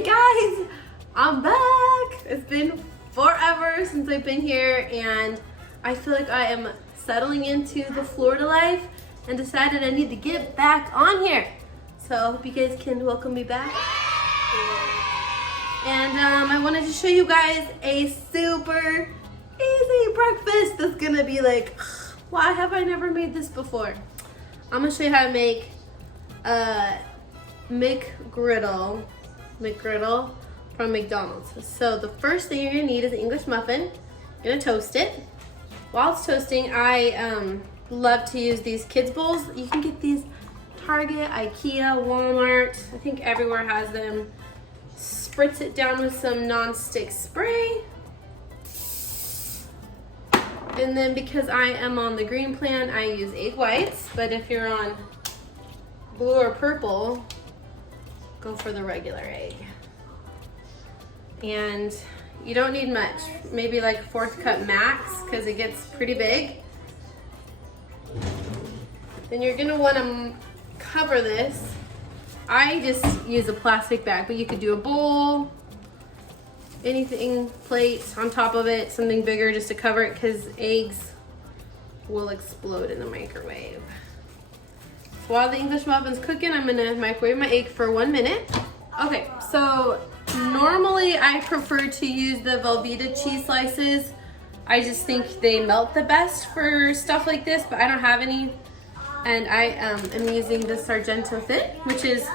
Hey guys, I'm back. It's been forever since I've been here and I feel like I am settling into the Florida life and decided I need to get back on here. So I hope you guys can welcome me back. And I wanted to show you guys a super easy breakfast that's gonna be like, why have I never made this before? I'm gonna show you how to make McGriddle from McDonald's. So the first thing you're gonna need is an English muffin. You're gonna toast it. While it's toasting, I love to use these kids bowls. You can get these Target, IKEA, Walmart. I think everywhere has them. Spritz it down with some non-stick spray. And then because I am on the green plan, I use egg whites. But if you're on blue or purple, go for the regular egg. And you don't need much, maybe like 4th cup max, because it gets pretty big. Then you're gonna wanna cover this. I just use a plastic bag, but you could do a bowl, anything, plate on top of it, something bigger just to cover it, because eggs will explode in the microwave. So while the English muffin's cooking, I'm gonna microwave my egg for 1 minute. Okay, so normally I prefer to use the Velveeta cheese slices. I just think they melt the best for stuff like this, but I don't have any. And I am using the Sargento Thin, which is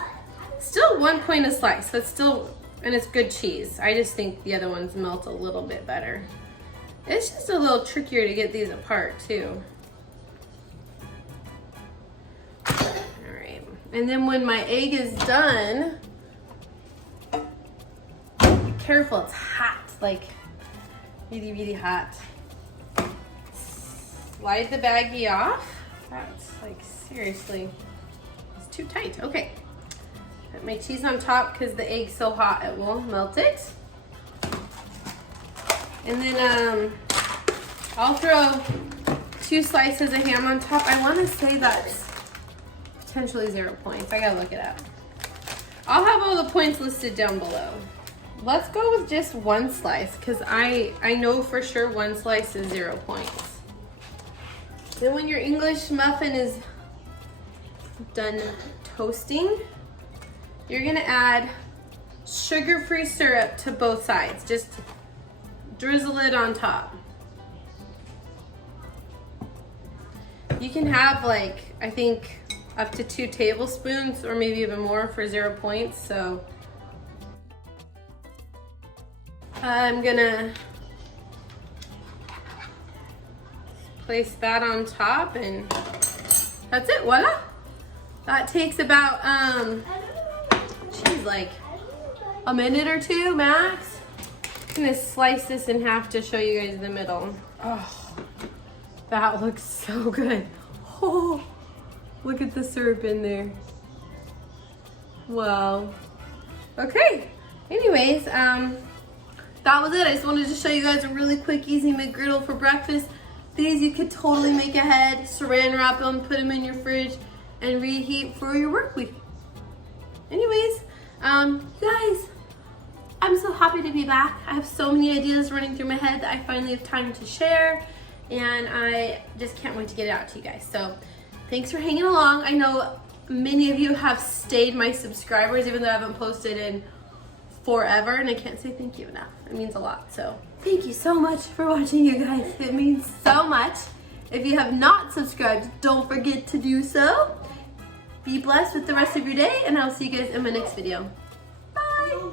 still 1 point a slice. So it's still, and it's good cheese. I just think the other ones melt a little bit better. It's just a little trickier to get these apart too. All right, and then when my egg is done, be careful, it's hot, like really, really hot. Slide the baggie off. That's like, seriously, it's too tight. Okay, put my cheese on top because the egg's so hot it will melt it. And then I'll throw 2 slices of ham on top. I want to say that's potentially 0 points. I gotta look it up. I'll have all the points listed down below. Let's go with just 1 slice because I know for sure 1 slice is 0 points. Then when your English muffin is done toasting, you're gonna add sugar-free syrup to both sides. Just drizzle it on top. You can have like, I think up to 2 tablespoons or maybe even more for 0 points. So I'm gonna place that on top and that's it, voila. That takes about, like a minute or 2 max. I'm gonna slice this in half to show you guys the middle. Oh, that looks so good. Oh, look at the syrup in there. Wow. Okay, anyways, that was it. I just wanted to show you guys a really quick, easy McGriddle for breakfast. These you could totally make ahead, saran wrap them, put them in your fridge, and reheat for your work week. Anyways, guys, I'm so happy to be back. I have so many ideas running through my head that I finally have time to share, and I just can't wait to get it out to you guys. So thanks for hanging along. I know many of you have stayed my subscribers, even though I haven't posted in forever, and I can't say thank you enough. It means a lot. So thank you so much for watching, you guys. It means so much. If you have not subscribed, don't forget to do so. Be blessed with the rest of your day, and I'll see you guys in my next video. Bye.